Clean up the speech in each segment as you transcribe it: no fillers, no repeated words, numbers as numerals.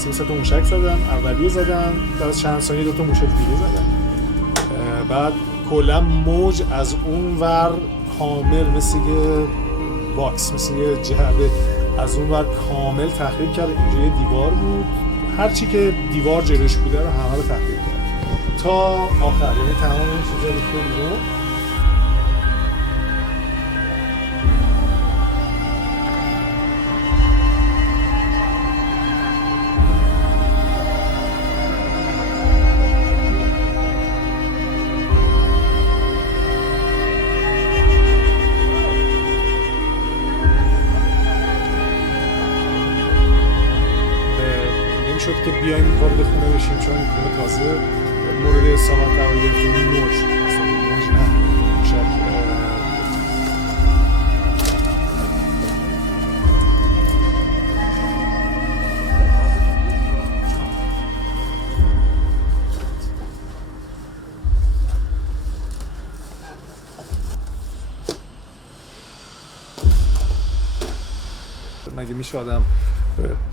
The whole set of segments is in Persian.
پرسیم 3 تا موشک زدن، اولیو زدن، بعد چند ثانیه 2 تا موشک دیگه زدن. بعد کلا موج از اون ور کامل مثل یه باکس، مثل یه جعبه از اون ور کامل تخریب کرد. اینجا یه دیوار بود، هرچی که دیوار جلوش بوده رو همه رو تخریب کرد تا آخر، یعنی تمام این چیزا ریخته بیرون. شد که بیایم وارد خونه بشیم، چون این خونه تازه مورد اصابت قرار گرفت. این موج مثلا موج نه شک مگه میشه آدم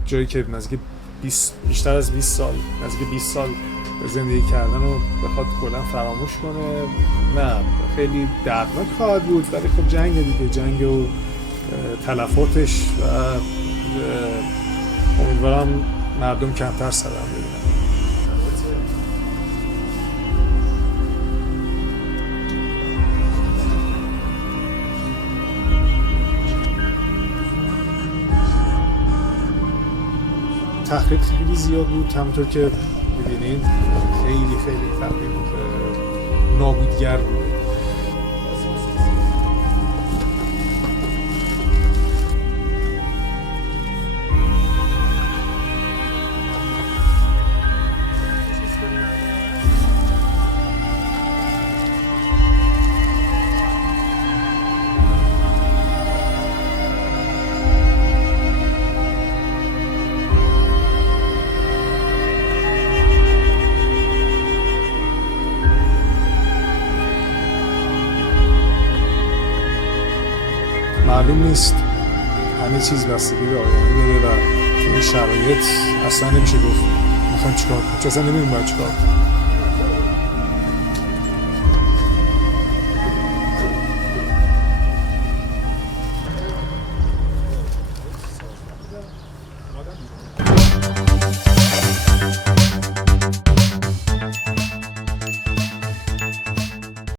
جایی که نزدیک بیشتر از 20 سال نزدیک 20 سال زندگی کردن رو بخواد کلا فراموش کنه؟ نه، خیلی دردناک خواهد بود، ولی خب جنگ دیگه، جنگ و تلفاتش و امیدوارم مردم کمتر صدمه ببینن. تخریب خیلی زیاد بود، همونطور که می‌بینید خیلی تخریب نابودگر بود. معلوم نیست، همه چیز بستگی به آینده داره و تو این شرایط اصلا نمیشه گفت میخوایم چیکار کنیم، چون اصلا نمیدونیم باید چیکار کنیم.